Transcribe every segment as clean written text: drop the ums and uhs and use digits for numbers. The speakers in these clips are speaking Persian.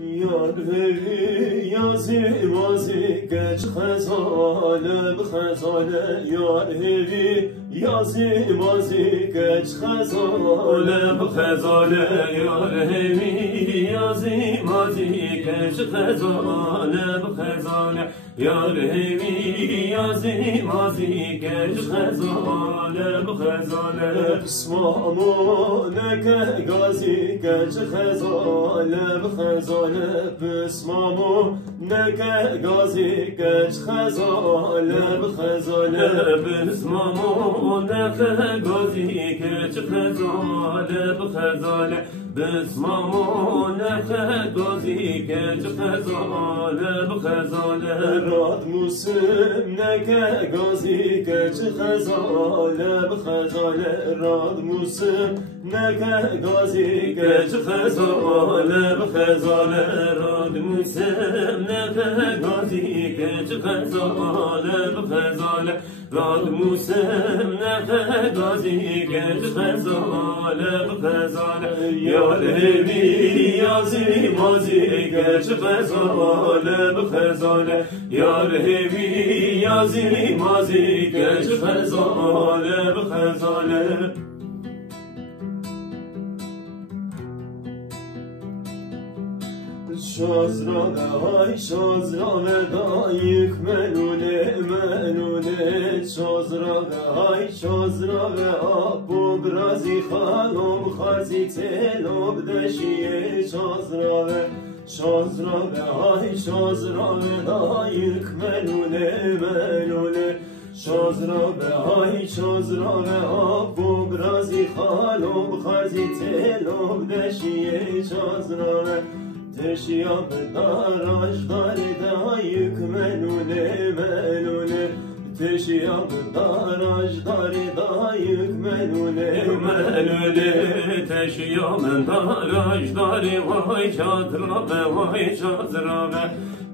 یاری یازی مازی گچ خزانه بخزانه یاری یازی مازی گچ خزانه بخزانه یاری یازی مازی گچ خزانه بخزانه یاری یازی مازی گچ خزانه بخزانه بسمامو نکه گازی گچ خزانه بخزانه بسمامو نکه گازی گچ خزانه بخزانه بسمامو نکه گازی گچ خزانه بخزانه بسمامو نکه گازی گچ خزانه بخزانه راد موسم نکه گازی گچ خزانه بخزانه راد موسم نکه گازی گچ خزانه بخزانه راد موسم نکه گازی گچ خزانه بخزانه راد موسم نکه گازی گچ خزانه بخزانه یاری یازی مازی گچ خزانه بخزانه یاری یازی مازی گچ خزانه بخزانه شازرانه های شازرانه دایک منونه منونه شازرانه های شازرانه آب برازی خانم خازی تلوب دشیه شازرانه شازرانه های شازرانه دایک منونه منونه شازرانه های شازرانه آب برازی خانم خازی تلوب دشیه شازرانه تشیام داراش داری دایک منونه منونه تشیام داراش داری دایک منونه منونه تشیام داراش داری وای شازرانه وای شازرانه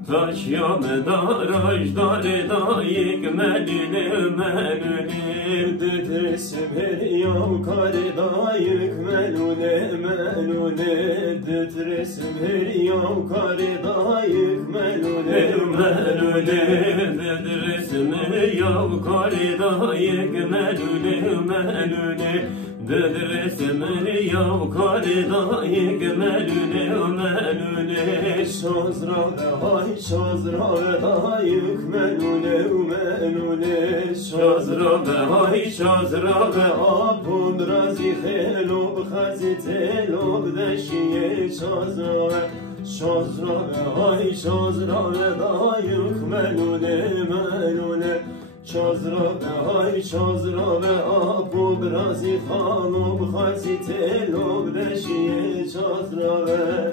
تشیام داراش داری دایک منونه منونه دترسم هریام کاری دایک منونه منونه دترسم هریام کاری دایک منونه منونه دترسم هریام کاری دایک منونه منونه دترسم هریام کاری دایک منونه منونه شازرانه های شازرانه دایک منونه منونه شازرانه های شازرانه آبون رازی خیلو بخزی تلو بدشیه شازرانه شازرانه های شازرانه دایک منونه منونه شازرانه های شازرانه آبو برازی خانو بخزی تلو بدشیه شازرانه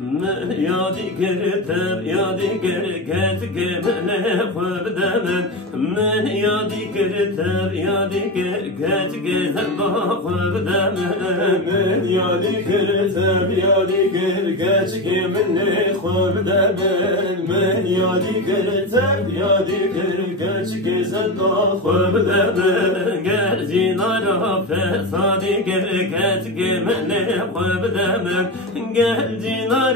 من یادی گرتم یادی گرت که من خوب دمم من یادی گرتم یادی گرت که من خوب دمم من یادی گرتم یادی گرت که من خوب دمم من یادی گرتم یادی گرت که من خوب دمم گرجینا را فسادی گرت که من خوب دمم گرجینا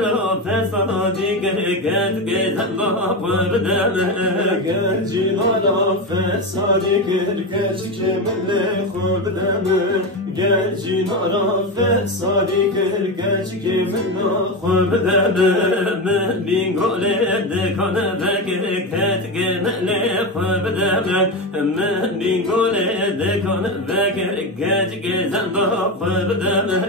فسادی گرد گرد خوب دمم گرجینا را فسادی گرد که من خوب دمم گرجینا را فسادی گرد که من خوب دمم من بینگول دکان وگرد که من خوب دمم من بینگول دکان وگرد که من خوب دمم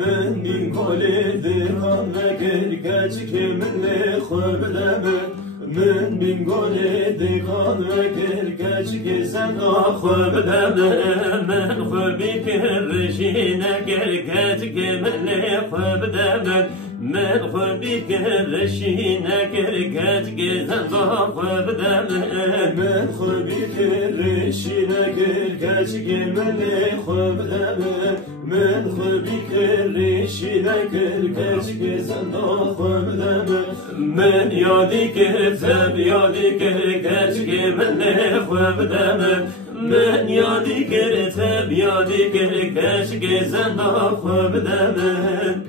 من بینگول دکان گرگج که من خوب دمم من بینگول دیگان و گرگج که زنده خوب دمم من خوبی که رشینه گرگج که من خوب دمم من خوبی که رشینه گرگج که زنده خوب دمم من خوبی که رشینه گرگج که من خوب دمم من خوبی که رشینه گرگج که زنده خوب دمم من یادی که زب یادی گرگج که من خوب دمم من یادی گرتم یادی گر کش گزن دا خوب دمن